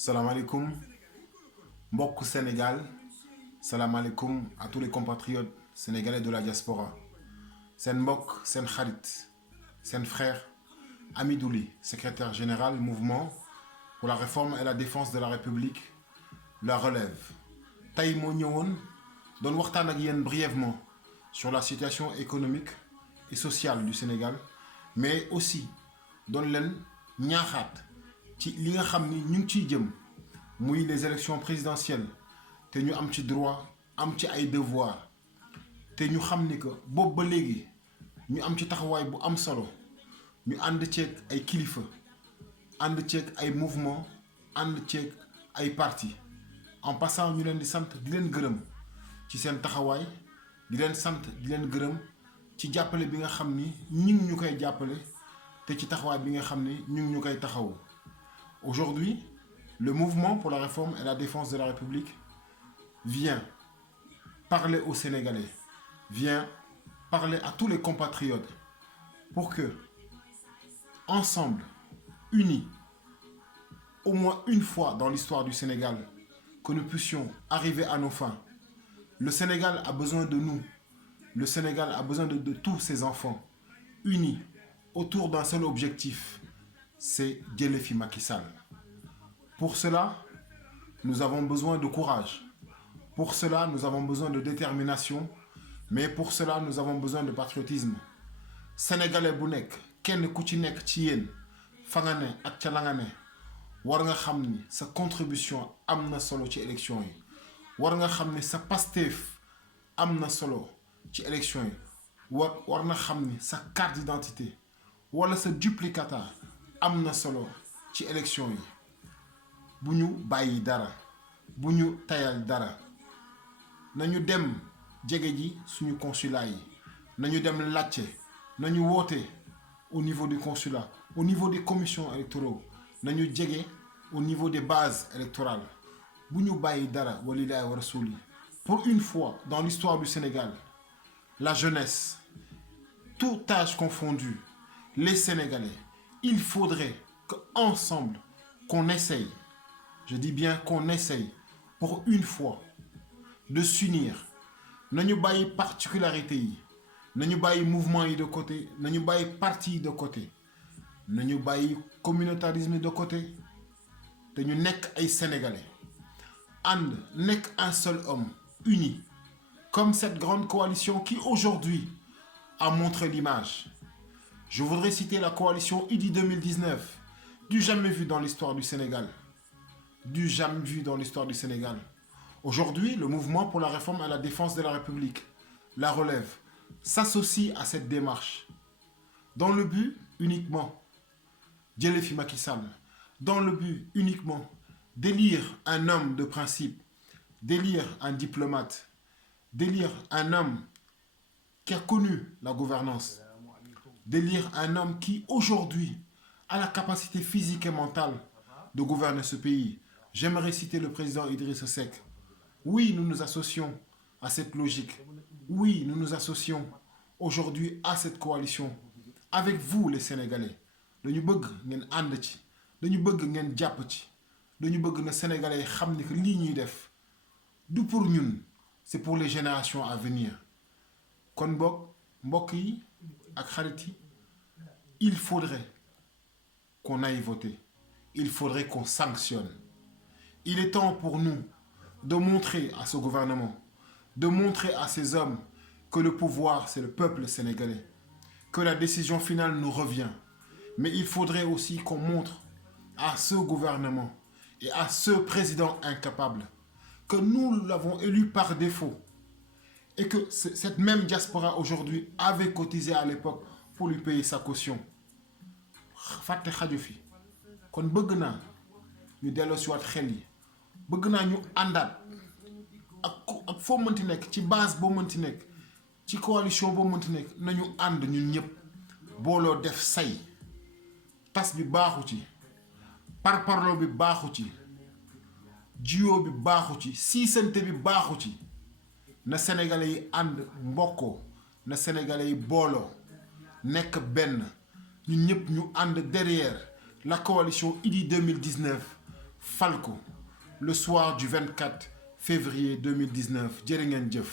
Salam alaikum, mbokk Sénégal. Salam alaikum à tous les compatriotes sénégalais de la diaspora. Sen mbokk, sen xarit, sen frère, Amidou Ly, secrétaire général mouvement pour la réforme et la défense de la République, la relève. Tey moo ñëwoon doon waxtaan ak yéen brièvement sur la situation économique et sociale du Sénégal, mais aussi doon leen ñaaxaat ci li nga xam ni ñu ngi ciy jëm muy les élections présidentielles te ñu am ci droit am ci ay devoir te ñu xam ni que boobu ba léegi ñu am ci taxawaay bu am solo ñu ànd ceeg ay kilifa ànd ceeg ay mouvement ànd ceeg ay parti en passant ñu leen di sant di leen gërëm ci seen taxawaay di leen sant di leen gërëm ci jàppale bi nga xam ni ñu ngi ñu koy jàppale te ci taxawaay bi nga xam ni ñu ngi ñu koy taxawu. Aujourd'hui, le mouvement pour la réforme et la défense de la République vient parler aux Sénégalais, vient parler à tous les compatriotes pour que, ensemble, unis, au moins une fois dans l'histoire du Sénégal, que nous puissions arriver à nos fins. Le Sénégal a besoin de nous. Le Sénégal a besoin de tous ses enfants, unis autour d'un seul objectif, c'est jële fi Macky Sall. Pour cela, nous avons besoin de courage. Pour cela, nous avons besoin de détermination. Mais pour cela, nous avons besoin de patriotisme. Sénégalais bu nekk kenn ku ci nekk ci yéen fa nga ne ak ca la nga ne war nga xam ni sa contribution am na solo ci élection yi. War nga xam ni sa Pastef am na solo ci élection yi. war na xam ni sa carte d'identité wala sa duplicata am na solo ci élection yi. Bu ñu bàyyi dara bu ñu tayal dara nañu dem jege ji suñu consulat yi nañu dem laajte nañu woote au niveau du consulat au niveau des commissions électoraux nañu jege au niveau des bases électorales bu ñu bàyyi dara walilaay wa rasuli. Pour une fois dans l'histoire du Sénégal, la jeunesse, tout âge confondu, les Sénégalais, il faudrait qu'ensemble qu'on essaye, je dis bien qu'on essaye pour une fois de s'unir. Nañu bàyyi particularité yi nañu bàyyi mouvement yi de côté nañu bàyyi parti yi de côté nañu bàyyi communautarisme de côté te ñu nekk ay sénégalais ànd nekk un seul homme uni comme cette grande coalition qui aujourd'hui a montré l'image. Je voudrais citer la coalition Idy 2019, du jamais vu dans l'histoire du Sénégal. Du jamais vu dans l'histoire du Sénégal. Aujourd'hui, le mouvement pour la réforme et la défense de la République, la relève, s'associe à cette démarche dans le but uniquement jële fi Macky Sall, dans le but uniquement d'élire un homme de principe, d'élire un diplomate, d'élire un homme qui a connu la gouvernance, d'élire un homme qui aujourd'hui a la capacité physique et mentale de gouverner ce pays. J'aimerais citer le président Idrissa Seck. Oui, nous nous associons à cette logique. Oui, nous nous associons aujourd'hui à cette coalition. Avec vous, les Sénégalais. dañu bëgg ngeen ànd ci dañu bëgg ngeen jàpp ci dañu bëgg na Sénégalais xam ni que lii ñuy def du pour ñun, c'est pour les générations à venir. Kon boog mbokk yi ak xarit yi, il faudrait qu'on aille voter. Il faudrait qu'on sanctionne. Il est temps pour nous de montrer à ce gouvernement, de montrer à ces hommes que le pouvoir, c'est le peuple sénégalais, que la décision finale nous revient. Mais il faudrait aussi qu'on montre à ce gouvernement et à ce président incapable que nous l'avons élu par défaut et que cette même diaspora aujourd'hui avait cotisé à l'époque pour lui payer sa caution. Fàtte xaju fi. Kon bëgg naa ñu delloo si waat xel yi bëgg naa ñu àndaat ak foo mënti nekk ci base boo mënti nekk ci coalition boo mënti nekk nañu ànd ñun ñëpp booloo def say. Tas bi baaxu ci parparloo bi baaxu ci jiyoo bi baaxu ci siisante bi baaxu ci na Sénégalais yi ànd mbokkoo na Sénégalais yi booloo nekk benn ñun ñëpp ñu ànd derrière la coalition Idy 2019 fal ko le soir du 24 février 2019 jërë ngeen jëf.